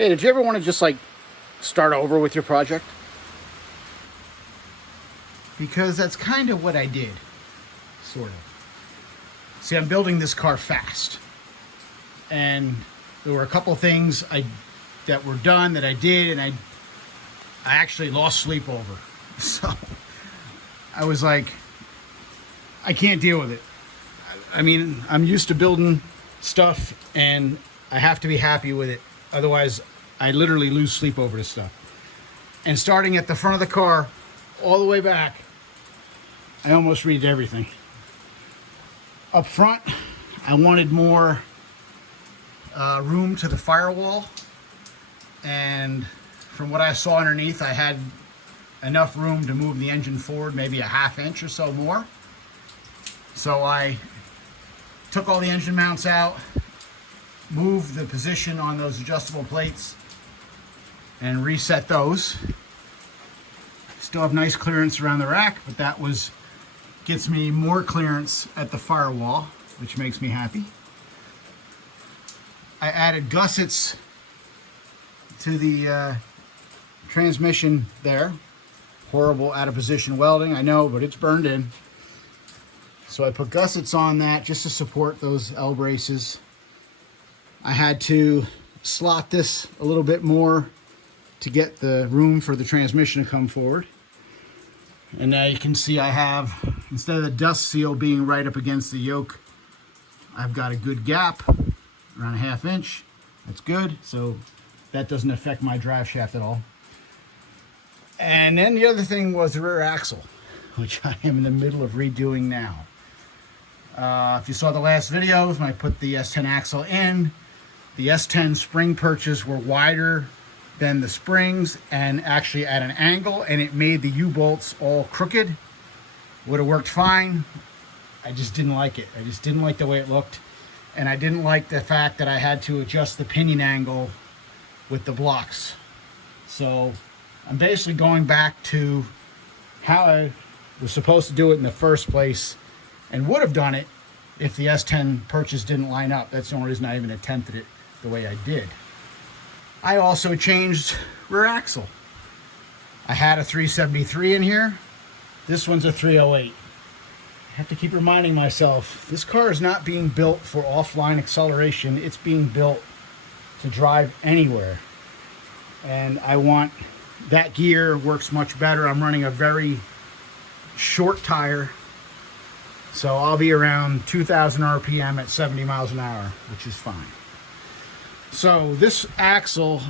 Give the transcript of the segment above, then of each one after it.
Hey, did you ever want to just like start over with your project? Because that's kind of what I did, sort of. See, I'm building this car fast. And there were a couple things that were done that I did, and I actually lost sleep over. So I was like, I can't deal with it. I mean, I'm used to building stuff and I have to be happy with it. Otherwise, I literally lose sleep over this stuff. And starting at the front of the car, all the way back, I almost redid everything. Up front, I wanted more room to the firewall. And from what I saw underneath, I had enough room to move the engine forward, maybe a ½ inch or so more. So I took all the engine mounts out, moved the position on those adjustable plates, and reset those. Still have nice clearance around the rack, but that gets me more clearance at the firewall, which makes me happy. I added gussets to the transmission there. Horrible out of position welding, I know, but it's burned in. So I put gussets on that just to support those L braces. I had to slot this a little bit more to get the room for the transmission to come forward. And now you can see I have, instead of the dust seal being right up against the yoke, I've got a good gap, around a ½ inch. That's good, so that doesn't affect my drive shaft at all. And then the other thing was the rear axle, which I am in the middle of redoing now. If you saw the last videos, when I put the S10 axle in, the S10 spring perches were wider than the springs and actually at an angle, and it made the U-bolts all crooked. Would have worked fine. I just didn't like it. I just didn't like the way it looked. And I didn't like the fact that I had to adjust the pinion angle with the blocks. So I'm basically going back to how I was supposed to do it in the first place, and would have done it if the S10 perches didn't line up. That's the only reason I even attempted it the way I did. I also changed rear axle. I had a 373 in here. This one's a 308. I have to keep reminding myself, this car is not being built for offline acceleration. It's being built to drive anywhere. And I want that gear works much better. I'm running a very short tire, so I'll be around 2,000 RPM at 70 miles an hour, which is fine. So this axle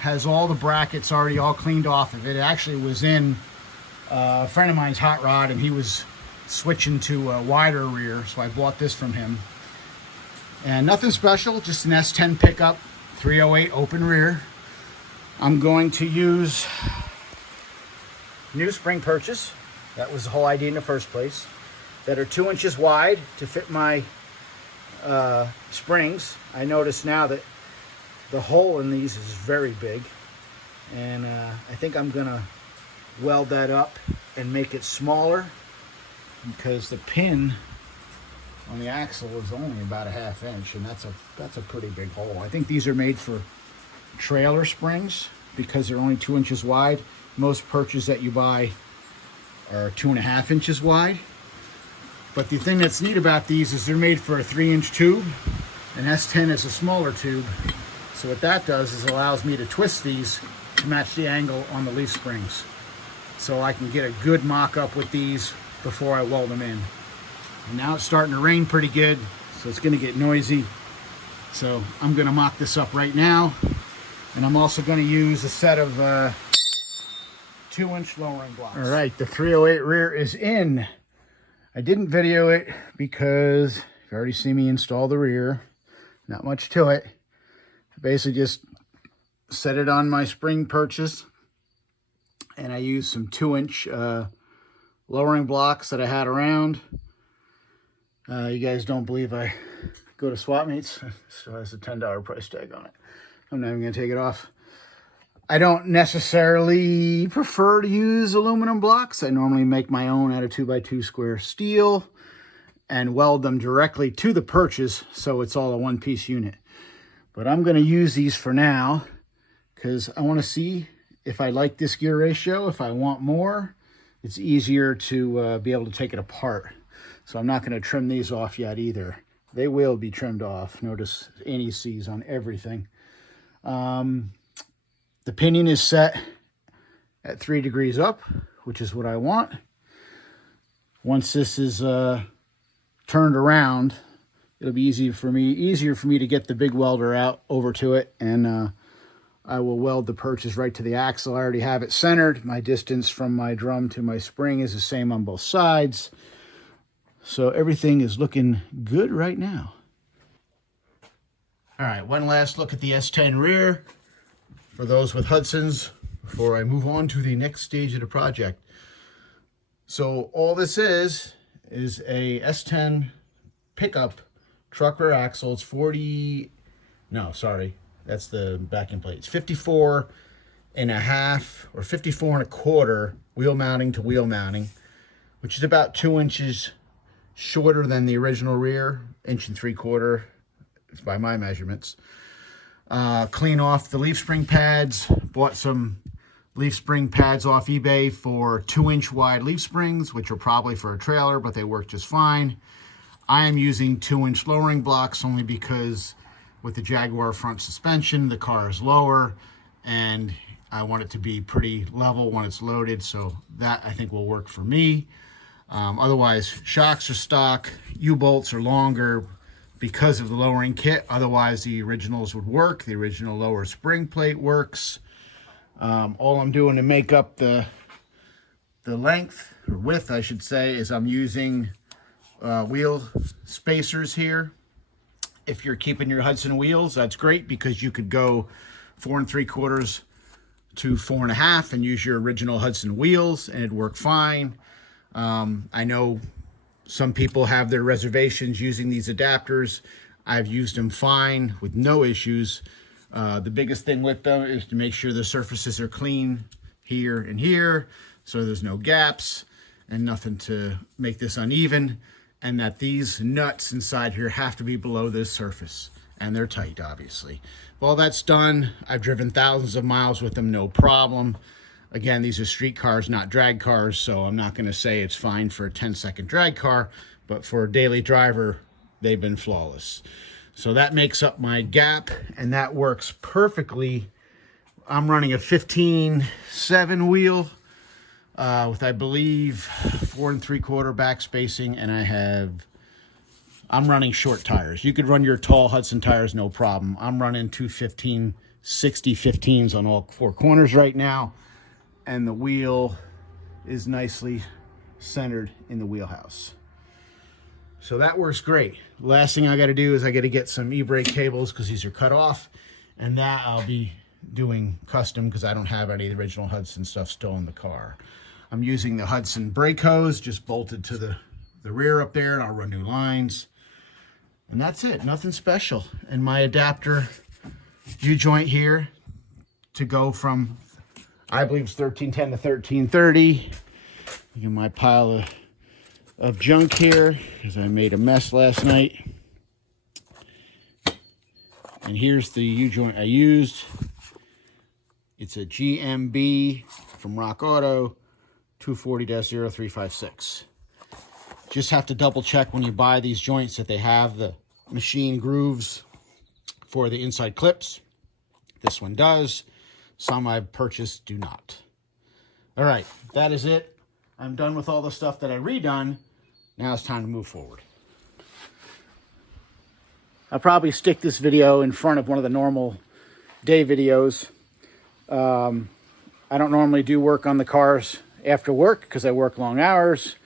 has all the brackets already all cleaned off of it. It actually was in a friend of mine's hot rod, and he was switching to a wider rear, so I bought this from him. And nothing special, just an S10 pickup, 308 open rear. I'm going to use new spring perches. That was the whole idea in the first place. That are 2 inches wide to fit my springs. I notice now that the hole in these is very big, and I think I'm gonna weld that up and make it smaller, because the pin on the axle is only about a ½ inch, and that's a pretty big hole. I think these are made for trailer springs because they're only 2 inches wide. Most perches that you buy are 2.5 inches wide. But the thing that's neat about these is they're made for a 3-inch tube, and S10 is a smaller tube. So what that does is allows me to twist these to match the angle on the leaf springs. So I can get a good mock-up with these before I weld them in. And now it's starting to rain pretty good, so it's gonna get noisy. So I'm gonna mock this up right now. And I'm also gonna use a set of 2-inch lowering blocks. All right, the 308 rear is in. I didn't video it because you've already seen me install the rear. Not much to it. I basically just set it on my spring perches, and I used some 2-inch lowering blocks that I had around. You guys don't believe I go to swap meets, so it has a $10 price tag on it. I'm not even gonna take it off. I don't necessarily prefer to use aluminum blocks. I normally make my own out of 2x2 square steel and weld them directly to the perches, so it's all a one-piece unit. But I'm gonna use these for now. because I want to see if I like this gear ratio. If I want more, it's easier to be able to take it apart. So I'm not going to trim these off yet either. They will be trimmed off. Notice anti-seize on everything. The pinion is set at 3 degrees up, which is what I want. Once this is turned around, it'll be easier for me to get the big welder out over to it, and I will weld the purchase right to the axle. I already have it centered. My distance from my drum to my spring is the same on both sides. So everything is looking good right now. All right, one last look at the S10 rear for those with Hudsons before I move on to the next stage of the project. So all this is a S10 pickup truck rear axle. It's 40, no, sorry, that's the backing plate. It's 54 and a half or 54 and a quarter wheel mounting to wheel mounting, which is about 2 inches shorter than the original rear, 1.75 inches by my measurements. Clean off the leaf spring pads. Bought some leaf spring pads off eBay for 2-inch wide leaf springs, which are probably for a trailer, but they work just fine. I am using 2-inch lowering blocks only because with the Jaguar front suspension, the car is lower, and I want it to be pretty level when it's loaded, so that I think will work for me. Otherwise, shocks are stock, U-bolts are longer because of the lowering kit. Otherwise, the originals would work. The original lower spring plate works. All I'm doing to make up the length, or width, I should say, is I'm using wheel spacers here. If you're keeping your Hudson wheels, that's great because you could go 4 3/4 to 4 1/2 and use your original Hudson wheels and it'd work fine. I know some people have their reservations using these adapters. I've used them fine with no issues. The biggest thing with them is to make sure the surfaces are clean here and here, so there's no gaps and nothing to make this uneven, and that these nuts inside here have to be below this surface, and they're tight, obviously. Well, that's done. I've driven thousands of miles with them, no problem. Again, these are street cars, not drag cars, so I'm not going to say it's fine for a 10-second drag car, but for a daily driver, they've been flawless. So that makes up my gap, and that works perfectly. I'm running a 15/7 wheel with, I believe, 4 3/4 back spacing, and I'm running short tires. You could run your tall Hudson tires, no problem. I'm running 215/60 15s on all 4 corners right now, and the wheel is nicely centered in the wheelhouse. So that works great. Last thing I got to do is I got to get some e-brake cables because these are cut off, and that I'll be doing custom because I don't have any of the original Hudson stuff still in the car. I'm using the Hudson brake hose just bolted to the rear up there, and I'll run new lines. And that's it, nothing special. And my adapter U-joint here to go from, I believe it's 1310 to 1330. Look at my pile of junk here because I made a mess last night. And here's the U-joint I used. It's a GMB from Rock Auto 240-0356. Just have to double check when you buy these joints that they have the machine grooves for the inside clips. This one does. Some I've purchased do not. All right, that is it. I'm done with all the stuff that I redone. Now it's time to move forward. I'll probably stick this video in front of one of the normal day videos. I don't normally do work on the cars after work because I work long hours,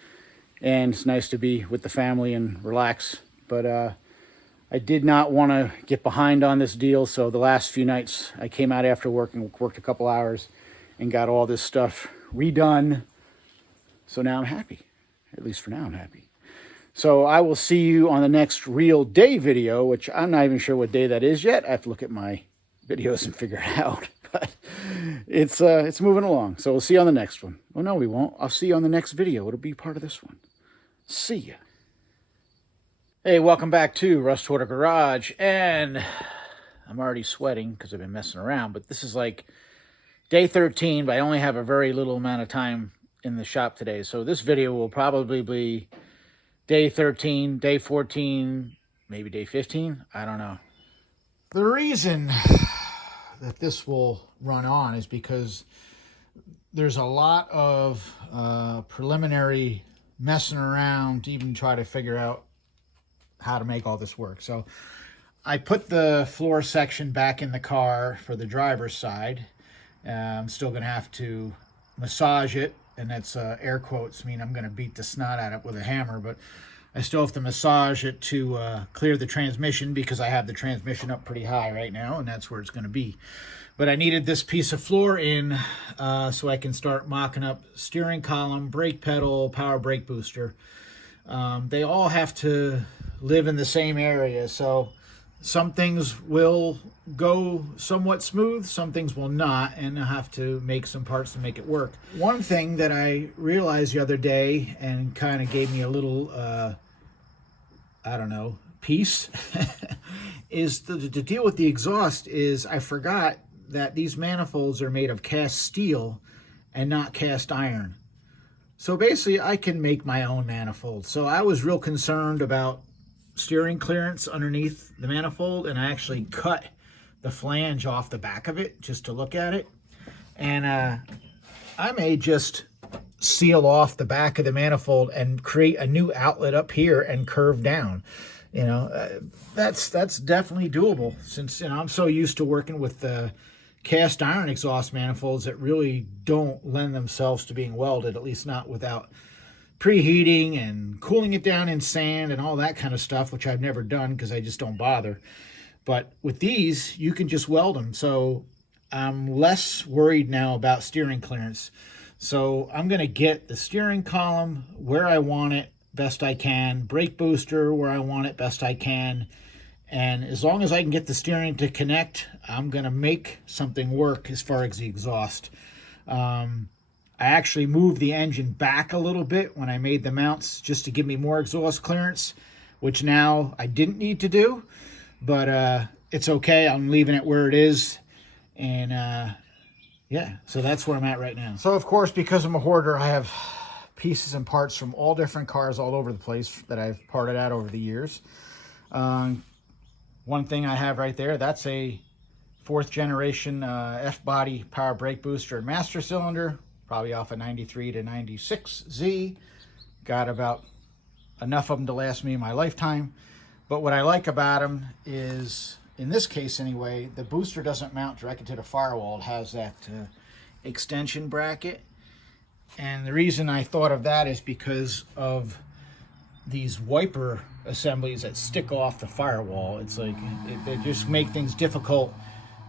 and it's nice to be with the family and relax. But I did not want to get behind on this deal, so the last few nights I came out after work and worked a couple hours and got all this stuff redone. So now I'm happy. At least for now I'm happy. So I will see you on the next real day video, which I'm not even sure what day that is yet. I have to look at my videos and figure it out. But it's moving along. So we'll see you on the next one. Oh, no, we won't. I'll see you on the next video. It'll be part of this one. See ya. Hey, welcome back to Rust Order Garage. And I'm already sweating because I've been messing around, but this is like day 13, but I only have a very little amount of time in the shop today. So this video will probably be day 13, day 14, maybe day 15. I don't know. The reason that this will run on is because there's a lot of preliminary messing around to even try to figure out how to make all this work. So I put the floor section back in the car for the driver's side. I'm still going to have to massage it, and that's air quotes mean I'm going to beat the snot out of it with a hammer, but I still have to massage it to clear the transmission because I have the transmission up pretty high right now, and that's where it's going to be. But I needed this piece of floor in so I can start mocking up steering column, brake pedal, power brake booster. They all have to live in the same area, so some things will go somewhat smooth, some things will not, and I'll have to make some parts to make it work. One thing that I realized the other day and kind of gave me a little, I don't know, peace, is to deal with the exhaust is I forgot that these manifolds are made of cast steel and not cast iron. So basically I can make my own manifold. So I was real concerned about steering clearance underneath the manifold, and I actually cut the flange off the back of it just to look at it. And I may just seal off the back of the manifold and create a new outlet up here and curve down. You know, that's definitely doable, since, you know, I'm so used to working with the cast iron exhaust manifolds that really don't lend themselves to being welded, at least not without preheating and cooling it down in sand and all that kind of stuff, which I've never done because I just don't bother. But with these, you can just weld them. So I'm less worried now about steering clearance. So I'm going to get the steering column where I want it best I can, brake booster where I want it best I can. And as long as I can get the steering to connect, I'm going to make something work as far as the exhaust. I actually moved the engine back a little bit when I made the mounts just to give me more exhaust clearance, which now I didn't need to do, but it's okay. I'm leaving it where it is. And yeah, so that's where I'm at right now. So of course, because I'm a hoarder, I have pieces and parts from all different cars all over the place that I've parted out over the years. One thing I have right there, that's a 4th generation F-body power brake booster and master cylinder, probably off a 93 to 96 Z. Got about enough of them to last me my lifetime. But what I like about them is, in this case anyway, the booster doesn't mount directly to the firewall. It has that extension bracket. And the reason I thought of that is because of these wiper assemblies that stick off the firewall. It's like, they just make things difficult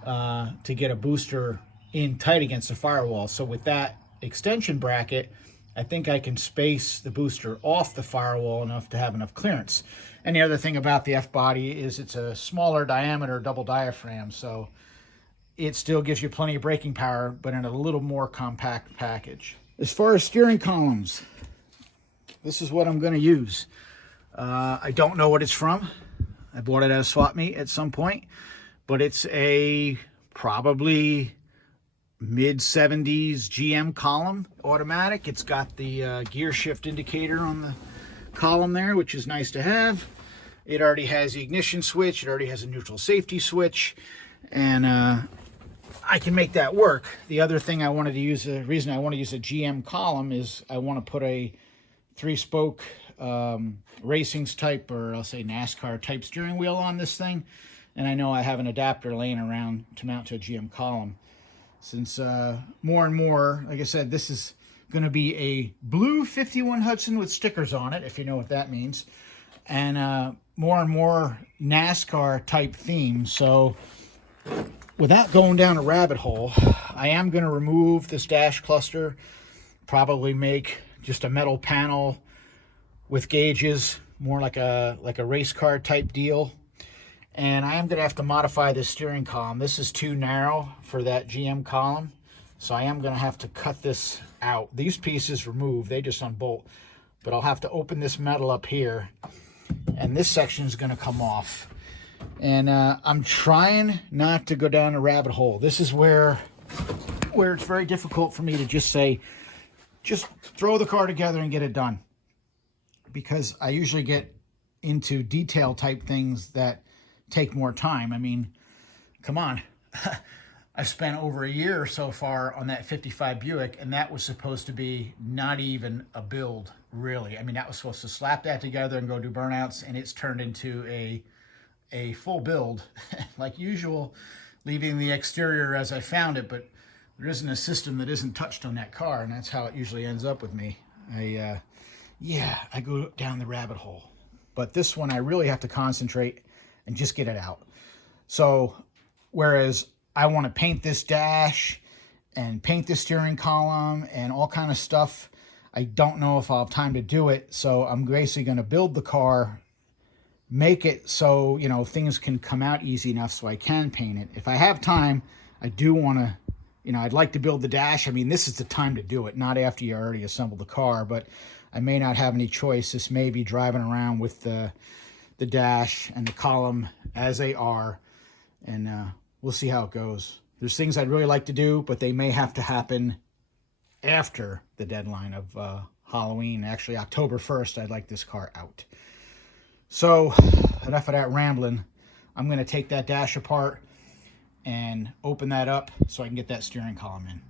to get a booster in tight against the firewall. So with that extension bracket, I think I can space the booster off the firewall enough to have enough clearance. And the other thing about the F-body is it's a smaller diameter double diaphragm, so it still gives you plenty of braking power, but in a little more compact package. As far as steering columns, this is what I'm going to use. I don't know what it's from. I bought it at a swap meet at some point, but it's a probably mid-70s GM column, automatic. It's got the gear shift indicator on the column there, which is nice to have. It already has the ignition switch. It already has a neutral safety switch, and I can make that work. The other thing I wanted to use, the reason I want to use a GM column is I want to put a 3-spoke racing's type, or I'll say NASCAR type steering wheel on this thing. And I know I have an adapter laying around to mount to a GM column. Since more and more, like I said, this is going to be a blue 51 Hudson with stickers on it, if you know what that means. And more and more NASCAR type themes. So without going down a rabbit hole, I am going to remove this dash cluster, probably make just a metal panel with gauges, more like a race car type deal. And I am going to have to modify this steering column. This is too narrow for that GM column, so I am going to have to cut this out. These pieces remove, they just unbolt, but I'll have to open this metal up here, and this section is going to come off. And I'm trying not to go down a rabbit hole. This is where it's very difficult for me to just say, just throw the car together and get it done. Because I usually get into detail type things that take more time. I mean, come on. I spent over a year so far on that 55 Buick, and that was supposed to be not even a build, really. I mean, that was supposed to slap that together and go do burnouts, and it's turned into a full build, like usual, leaving the exterior as I found it, but there isn't a system that isn't touched on that car, and that's how it usually ends up with me. I go down the rabbit hole. But this one, I really have to concentrate and just get it out. So, whereas I want to paint this dash and paint the steering column and all kind of stuff, I don't know if I'll have time to do it. So I'm basically going to build the car, make it so, you know, things can come out easy enough so I can paint it. If I have time, I do want to, you know, I'd like to build the dash. I mean, this is the time to do it, not after you already assembled the car, but I may not have any choice. This may be driving around with the dash and the column as they are, and we'll see how it goes. There's things I'd really like to do, but they may have to happen after the deadline of Halloween. Actually, October 1st, I'd like this car out. So, enough of that rambling. I'm going to take that dash apart and open that up so I can get that steering column in.